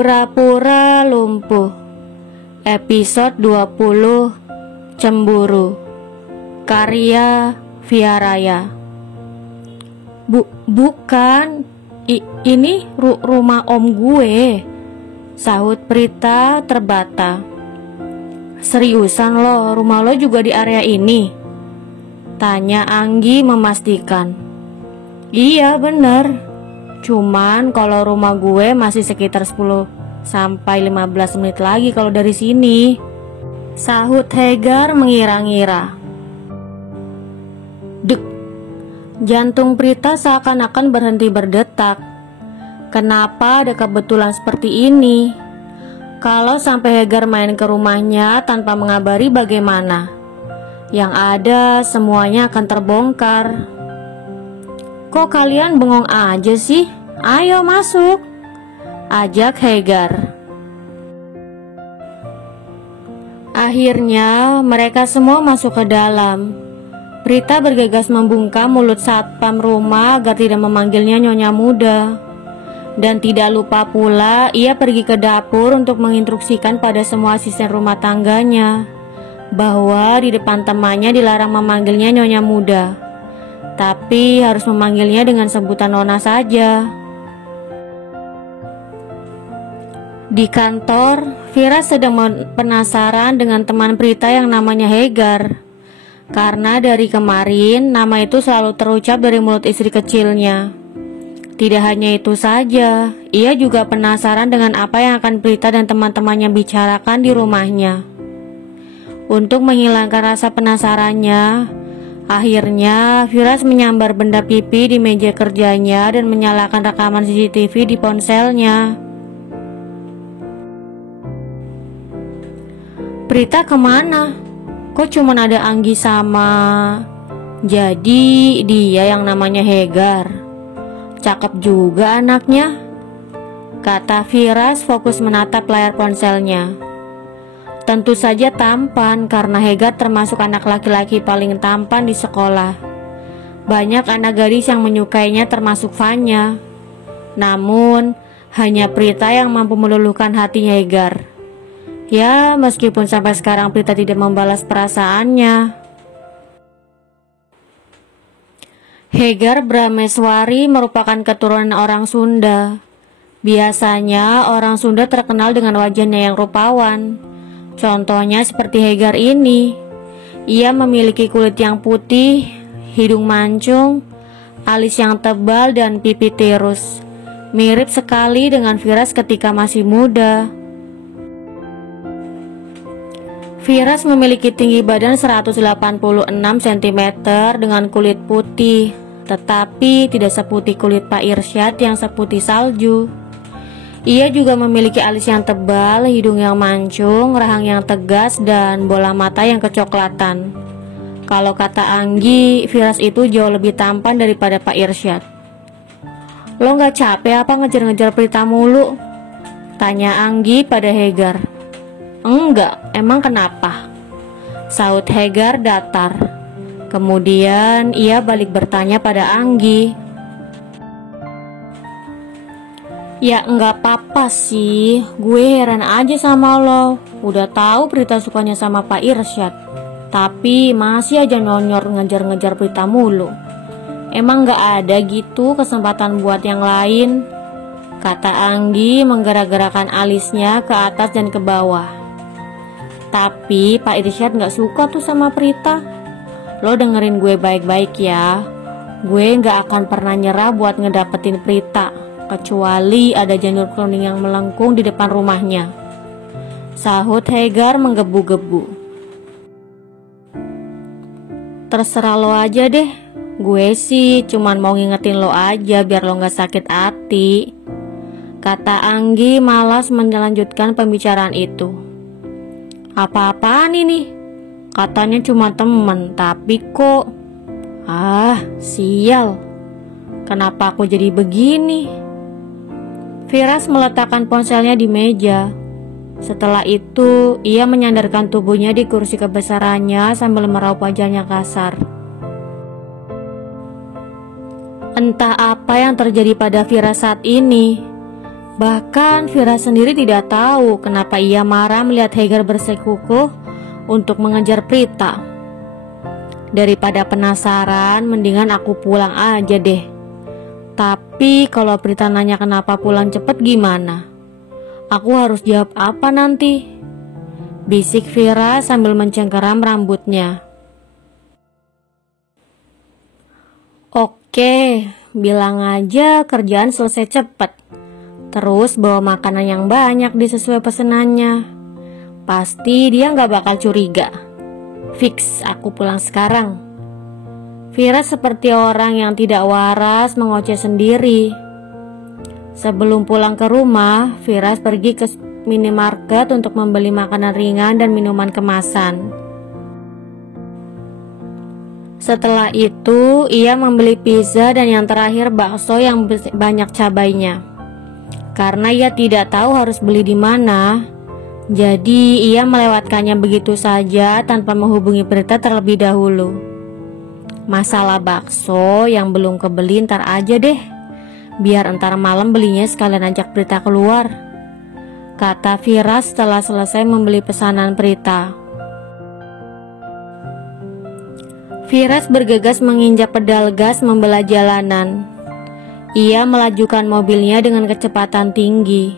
Pura-pura lumpuh. Episode 20, Cemburu. Karya Viaraya. Bukan, ini rumah om gue, sahut Prita terbata. Seriusan lo, rumah lo juga di area ini? Tanya Anggi memastikan. Iya bener, cuman kalau rumah gue masih sekitar 10-15 menit lagi kalau dari sini, sahut Hegar mengira-ngira. Dek, jantung Prita seakan-akan berhenti berdetak. Kenapa ada kebetulan seperti ini? Kalau sampai Hegar main ke rumahnya tanpa mengabari bagaimana? Yang ada semuanya akan terbongkar. Kok kalian bengong aja sih? Ayo masuk, ajak Hegar. Akhirnya mereka semua masuk ke dalam. Prita bergegas membungkam mulut satpam rumah agar tidak memanggilnya nyonya muda. Dan tidak lupa pula ia pergi ke dapur untuk menginstruksikan pada semua asisten rumah tangganya bahwa di depan temannya dilarang memanggilnya nyonya muda, tapi harus memanggilnya dengan sebutan nona saja. Di kantor, Vira sedang penasaran dengan teman Prita yang namanya Hegar. Karena dari kemarin, nama itu selalu terucap dari mulut istri kecilnya. Tidak hanya itu saja, ia juga penasaran dengan apa yang akan Prita dan teman-temannya bicarakan di rumahnya. Untuk menghilangkan rasa penasarannya, akhirnya Firas menyambar benda pipi di meja kerjanya dan menyalakan rekaman CCTV di ponselnya. Prita kemana? Kok cuma ada Anggi sama... Jadi dia yang namanya Hegar. Cakep juga anaknya, kata Firas fokus menatap layar ponselnya. Tentu saja tampan, karena Hegar termasuk anak laki-laki paling tampan di sekolah. Banyak anak gadis yang menyukainya termasuk Vanya. Namun hanya Prita yang mampu meluluhkan hati Hegar. Ya, meskipun sampai sekarang Prita tidak membalas perasaannya. Hegar Brameswari merupakan keturunan orang Sunda. Biasanya orang Sunda terkenal dengan wajahnya yang rupawan. Contohnya seperti Hegar ini. Ia memiliki kulit yang putih, hidung mancung, alis yang tebal dan pipi tirus. Mirip sekali dengan Firas ketika masih muda. Firas memiliki tinggi badan 186 cm dengan kulit putih, tetapi tidak seputih kulit Pak Irsyad yang seputih salju. Ia juga memiliki alis yang tebal, hidung yang mancung, rahang yang tegas, dan bola mata yang kecoklatan. Kalau kata Anggi, Firas itu jauh lebih tampan daripada Pak Irsyad. Lo gak capek apa ngejar-ngejar Prita mulu? Tanya Anggi pada Hegar. Enggak, emang kenapa? Sahut Hegar datar. Kemudian ia balik bertanya pada Anggi. Ya enggak apa-apa sih, gue heran aja sama lo. Udah tahu Prita sukanya sama Pak Irsyad, tapi masih aja nonyor ngejar-ngejar Prita mulu. Emang gak ada gitu kesempatan buat yang lain? Kata Anggi menggerak-gerakan alisnya ke atas dan ke bawah. Tapi Pak Irsyad gak suka tuh sama Prita. Lo dengerin gue baik-baik ya. Gue gak akan pernah nyerah buat ngedapetin Prita, kecuali ada janur kuning yang melengkung di depan rumahnya. Sahut Hegar menggebu-gebu. Terserah lo aja deh. Gue sih cuman mau ngingetin lo aja biar lo gak sakit hati, kata Anggi malas melanjutkan pembicaraan itu. Apa-apaan ini? Katanya cuma temen, tapi kok... sial. Kenapa aku jadi begini? Firas meletakkan ponselnya di meja. Setelah itu, ia menyandarkan tubuhnya di kursi kebesarannya sambil meraup wajahnya kasar. Entah apa yang terjadi pada Firas saat ini. Bahkan Firas sendiri tidak tahu kenapa ia marah melihat Hegar bersikukuh untuk mengejar Prita. Daripada penasaran, mendingan aku pulang aja deh. Tapi kalau Prita nanya kenapa pulang cepet gimana? Aku harus jawab apa nanti? Bisik Firas sambil mencengkeram rambutnya. Oke, bilang aja kerjaan selesai cepet. Terus bawa makanan yang banyak sesuai pesenannya. Pasti dia gak bakal curiga. Fix, aku pulang sekarang. Firas seperti orang yang tidak waras mengoceh sendiri. Sebelum pulang ke rumah, Firas pergi ke minimarket untuk membeli makanan ringan dan minuman kemasan. Setelah itu, ia membeli pizza dan yang terakhir bakso yang banyak cabainya. Karena ia tidak tahu harus beli di mana, jadi ia melewatkannya begitu saja tanpa menghubungi Prita terlebih dahulu. Masalah bakso yang belum kebeli ntar aja deh, biar entar malam belinya sekalian ajak Prita keluar, kata Firas setelah selesai membeli pesanan Prita. Firas bergegas menginjak pedal gas membelah jalanan. Ia melajukan mobilnya dengan kecepatan tinggi.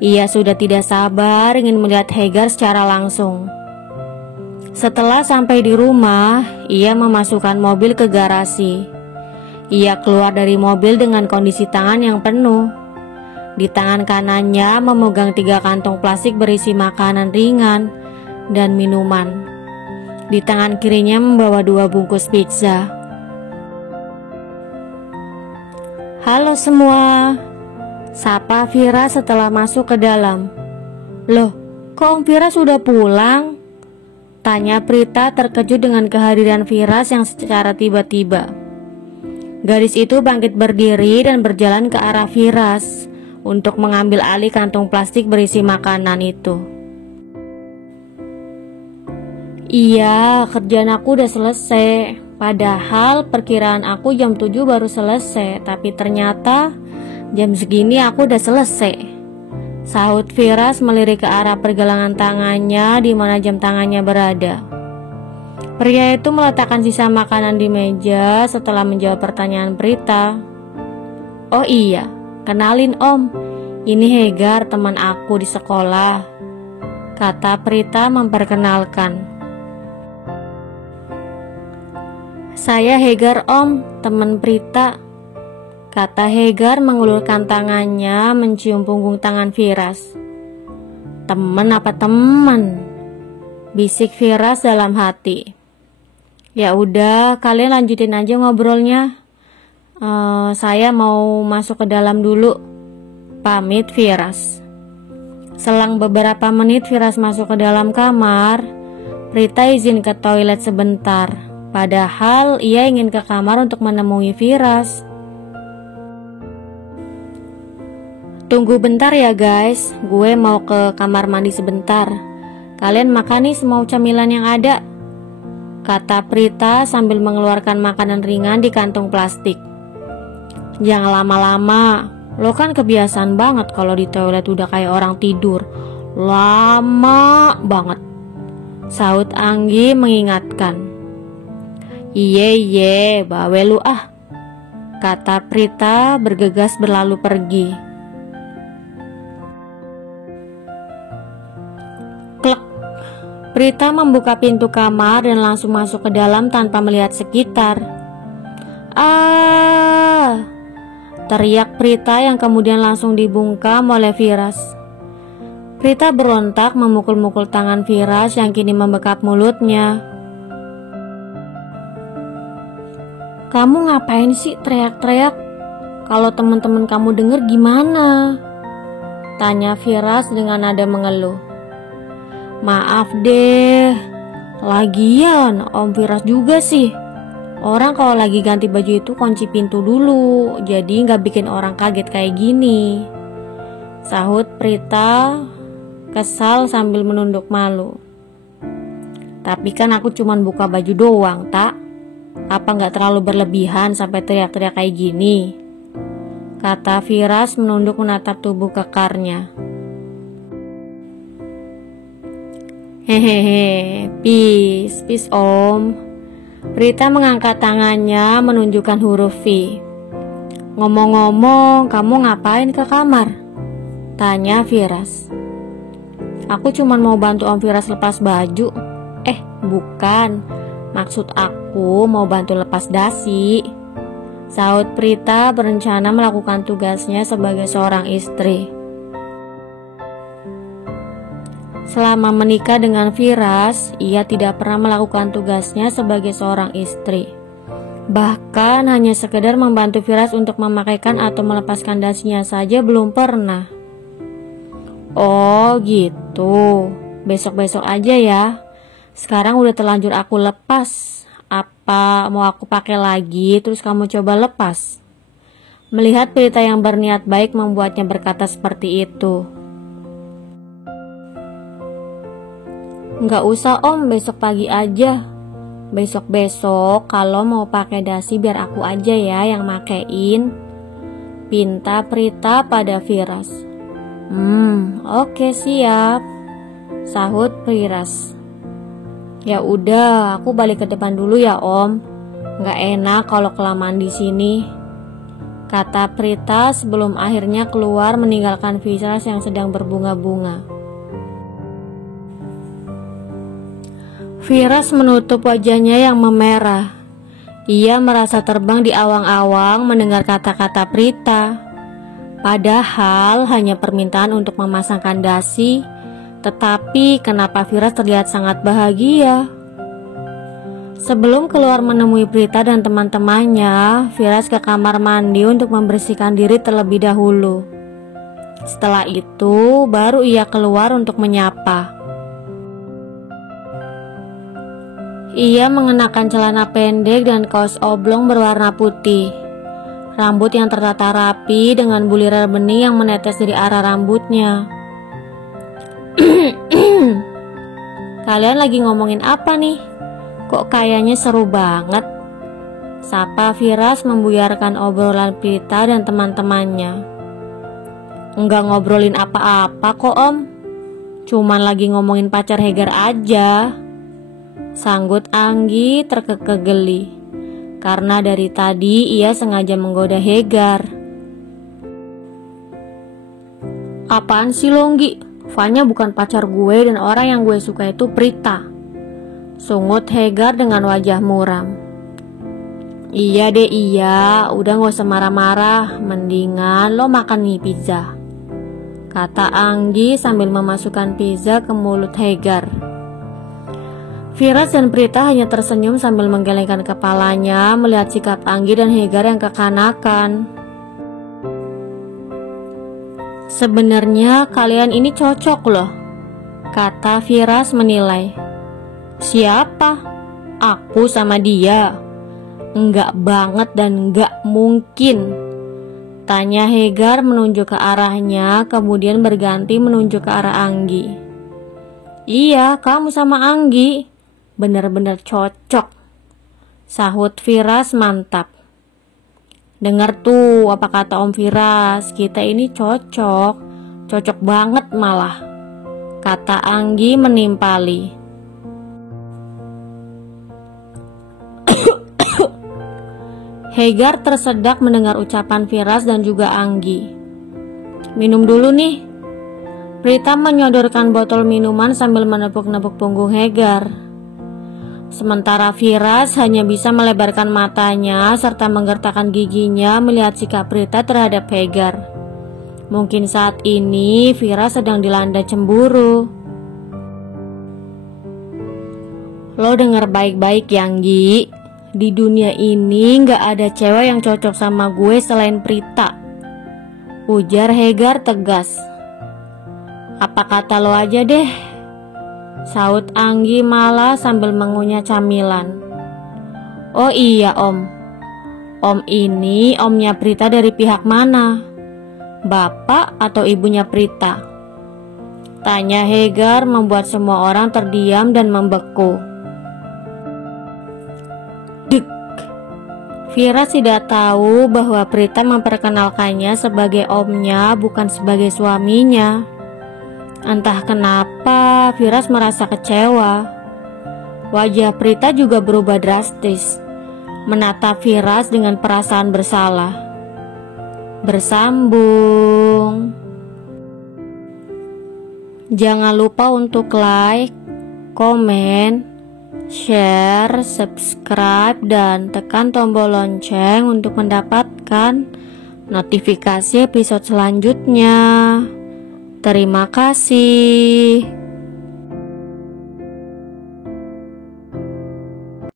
Ia sudah tidak sabar ingin melihat Hegar secara langsung. Setelah sampai di rumah, ia memasukkan mobil ke garasi. Ia keluar dari mobil dengan kondisi tangan yang penuh. Di tangan kanannya memegang 3 kantong plastik berisi makanan ringan dan minuman. Di tangan kirinya membawa 2 bungkus pizza. Halo semua, sapa Firas setelah masuk ke dalam. Loh, kok Om Firas sudah pulang? Tanya Prita terkejut dengan kehadiran Firas yang secara tiba-tiba. Gadis itu bangkit berdiri dan berjalan ke arah Firas untuk mengambil alih kantung plastik berisi makanan itu. Iya, kerjaan aku udah selesai. Padahal perkiraan aku jam 7 baru selesai, tapi ternyata jam segini aku udah selesai, sahut Firas melirik ke arah pergelangan tangannya di mana jam tangannya berada. Pria itu meletakkan sisa makanan di meja setelah menjawab pertanyaan Prita. Oh iya, kenalin Om, ini Hegar teman aku di sekolah, kata Prita memperkenalkan. Saya Hegar Om, teman Prita, kata Hegar mengulurkan tangannya mencium punggung tangan Firas. Temen apa teman? Bisik Firas dalam hati. Ya udah, kalian lanjutin aja ngobrolnya. Saya mau masuk ke dalam dulu, pamit Firas. Selang beberapa menit Firas masuk ke dalam kamar. Prita izin ke toilet sebentar. Padahal ia ingin ke kamar untuk menemui Firas. Tunggu bentar ya guys, gue mau ke kamar mandi sebentar. Kalian makan nih semua camilan yang ada, kata Prita sambil mengeluarkan makanan ringan di kantung plastik. Jangan lama-lama, lo kan kebiasaan banget kalau di toilet udah kayak orang tidur. Lama banget, sahut Anggi mengingatkan. Iye, bawe lu ah, kata Prita bergegas berlalu pergi. Klek, Prita membuka pintu kamar dan langsung masuk ke dalam tanpa melihat sekitar. Teriak Prita yang kemudian langsung dibungkam oleh Firas. Prita berontak memukul-mukul tangan Firas yang kini membekap mulutnya. Kamu ngapain sih teriak-teriak? Kalau teman-teman kamu denger gimana? Tanya Firas dengan nada mengeluh. Maaf deh, lagian Om Firas juga sih. Orang kalau lagi ganti baju itu kunci pintu dulu, jadi gak bikin orang kaget kayak gini, sahut Prita kesal sambil menunduk malu. Tapi kan aku cuman buka baju doang, tak? Apa gak terlalu berlebihan sampai teriak-teriak kayak gini? kata Firas menunduk menatap tubuh kekarnya. Hehehe, peace om. Prita mengangkat tangannya menunjukkan huruf V. Ngomong-ngomong, kamu ngapain ke kamar? Tanya Firas. Aku cuma mau bantu Om Firas lepas baju. Bukan, maksud aku mau bantu lepas dasi. Sahut Prita berencana melakukan tugasnya sebagai seorang istri. Selama menikah dengan Firas, ia tidak pernah melakukan tugasnya sebagai seorang istri. Bahkan hanya sekedar membantu Firas untuk memakaikan atau melepaskan dasinya saja belum pernah. Oh gitu, besok-besok aja ya. Sekarang udah terlanjur aku lepas. Apa mau aku pakai lagi terus kamu coba lepas? Melihat Prita yang berniat baik membuatnya berkata seperti itu. Nggak usah om, besok pagi aja. Besok-besok kalau mau pakai dasi biar aku aja ya yang makein, pinta Prita pada Firas. Oke siap, sahut Firas. Ya udah, aku balik ke depan dulu ya om. Nggak enak kalau kelamaan di sini, kata Prita sebelum akhirnya keluar meninggalkan Firas yang sedang berbunga-bunga. Firas menutup wajahnya yang memerah. Ia merasa terbang di awang-awang mendengar kata-kata Prita. Padahal hanya permintaan untuk memasangkan dasi, tetapi kenapa Firas terlihat sangat bahagia? Sebelum keluar menemui Prita dan teman-temannya, Firas ke kamar mandi untuk membersihkan diri terlebih dahulu. Setelah itu, baru ia keluar untuk menyapa. Ia mengenakan celana pendek dan kaos oblong berwarna putih. Rambut yang tertata rapi dengan buliran bening yang menetes dari arah rambutnya. Kalian lagi ngomongin apa nih? Kok kayaknya seru banget? Sapa Firas membuyarkan obrolan Prita dan teman-temannya. Enggak ngobrolin apa-apa kok om. Cuman lagi ngomongin pacar Hegar aja, sanggut Anggi terkekeh geli. Karena dari tadi ia sengaja menggoda Hegar. Apaan sih lo Nggi? Fanya bukan pacar gue dan orang yang gue suka itu Prita, sungut Hegar dengan wajah muram. Iya deh iya, udah gak usah marah-marah. Mendingan lo makan nih pizza, kata Anggi sambil memasukkan pizza ke mulut Hegar. Firas dan Prita hanya tersenyum sambil menggelengkan kepalanya melihat sikap Anggi dan Hegar yang kekanakan. Sebenarnya kalian ini cocok loh, kata Firas menilai. Siapa? Aku sama dia? Enggak banget dan enggak mungkin, tanya Hegar menunjuk ke arahnya, kemudian berganti menunjuk ke arah Anggi. Iya, kamu sama Anggi benar-benar cocok, sahut Firas mantap. Dengar tuh apa kata Om Firas, kita ini cocok banget malah, kata Anggi menimpali. Hegar tersedak mendengar ucapan Firas dan juga Anggi. Minum dulu nih. Prita menyodorkan botol minuman sambil menepuk-nepuk punggung Hegar. Sementara Firas hanya bisa melebarkan matanya serta menggertakkan giginya melihat sikap Prita terhadap Hegar. Mungkin saat ini Firas sedang dilanda cemburu. Lo denger baik-baik ya Nggi, di dunia ini gak ada cewek yang cocok sama gue selain Prita, ujar Hegar tegas. Apa kata lo aja deh, sahut Anggi malah sambil mengunyah camilan. Oh iya om ini omnya Prita dari pihak mana? Bapak atau ibunya Prita? Tanya Hegar membuat semua orang terdiam dan membeku. Dek, Firas tidak tahu bahwa Prita memperkenalkannya sebagai omnya, bukan sebagai suaminya. Entah kenapa Firas merasa kecewa. Wajah Prita juga berubah drastis, menatap Firas dengan perasaan bersalah. Bersambung. Jangan lupa untuk like, komen, share, subscribe, dan tekan tombol lonceng untuk mendapatkan notifikasi episode selanjutnya. Terima kasih.